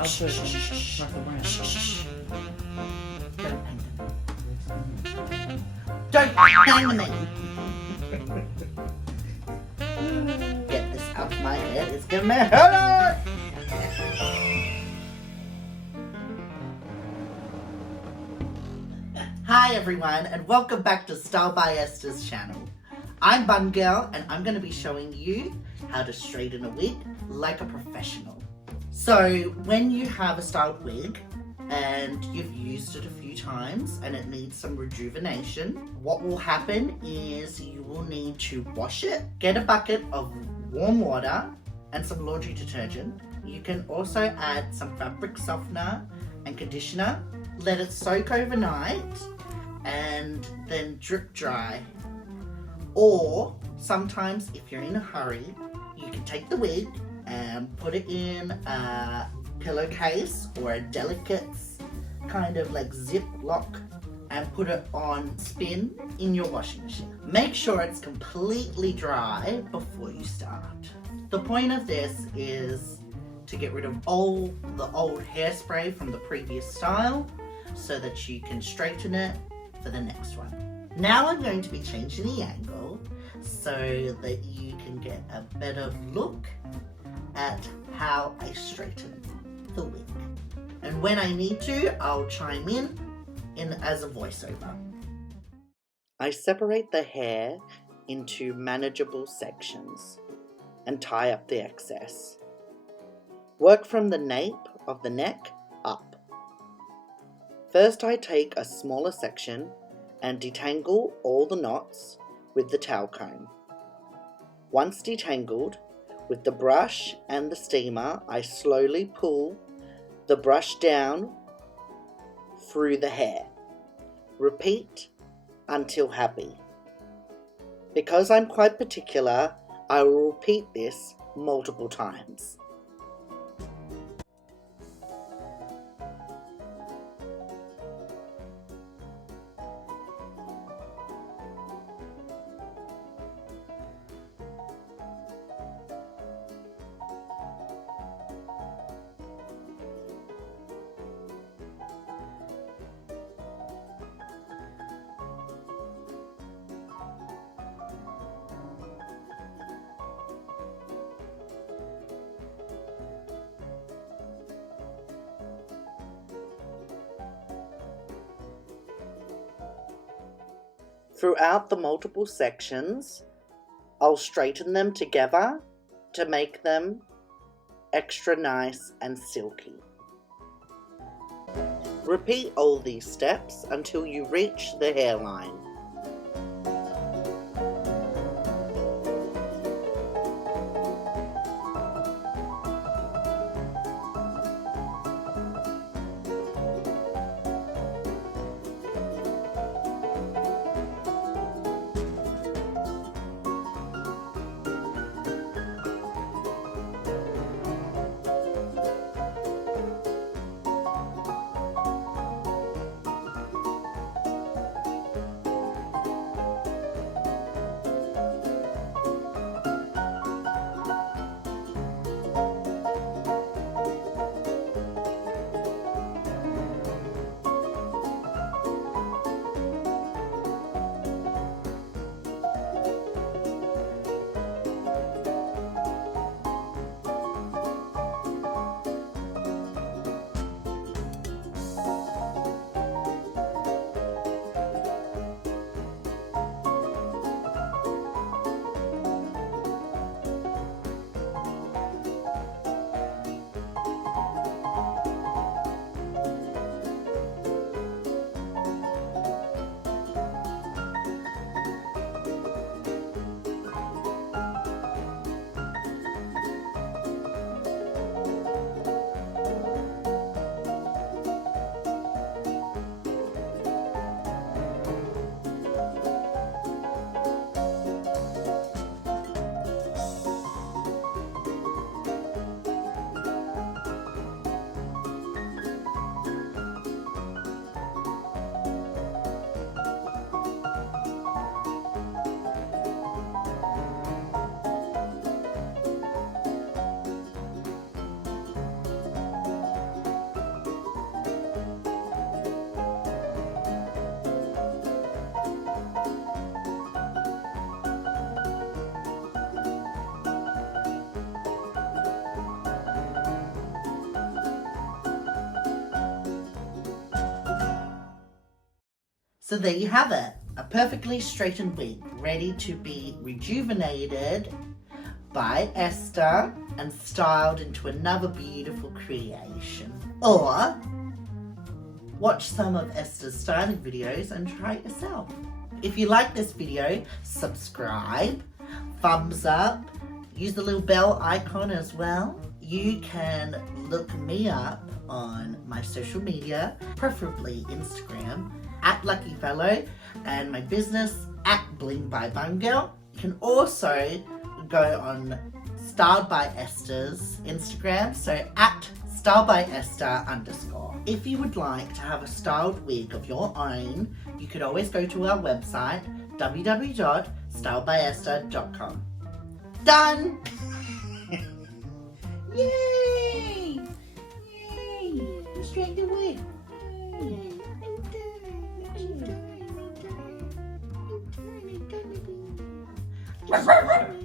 also not the one. Don't hang me. Get this out of my head. It's giving me a headache. Hi everyone, and welcome back to Style by Esther's channel. I'm Bun Girl, and I'm going to be showing you how to straighten a wig like a professional. So when you have a styled wig and you've used it a few times and it needs some rejuvenation, what will happen is you will need to wash it, get a bucket of warm water and some laundry detergent. You can also add some fabric softener and conditioner, let it soak overnight and then drip dry. Or sometimes if you're in a hurry, you can take the wig and put it in a pillowcase or a delicate kind of like zip lock and put it on spin in your washing machine. Make sure it's completely dry before you start. The point of this is to get rid of all the old hairspray from the previous style so that you can straighten it for the next one. Now I'm going to be changing the angle so that you can get a better look at how I straighten the wig. And when I need to, I'll chime in as a voiceover. I separate the hair into manageable sections and tie up the excess. Work from the nape of the neck up. First I take a smaller section and detangle all the knots with the towel comb. Once detangled, with the brush and the steamer, I slowly pull the brush down through the hair. Repeat until happy. Because I'm quite particular, I will repeat this multiple times. Throughout the multiple sections, I'll straighten them together to make them extra nice and silky. Repeat all these steps until you reach the hairline. So there you have it. A perfectly straightened wig ready to be rejuvenated by Esther and styled into another beautiful creation. Or watch some of Esther's styling videos and try it yourself. If you like this video, subscribe, thumbs up, use the little bell icon as well. You can look me up on my social media, preferably Instagram, @LuckyFellow, and my business @BlingByBunGirl. You can also go on Styled by Esther's Instagram, so @StyledByEsther_. If you would like to have a styled wig of your own, you could always go to our website, www.styledbyesther.com. Done! Yay! Yay! You straightened the wig. Yay! I'm done.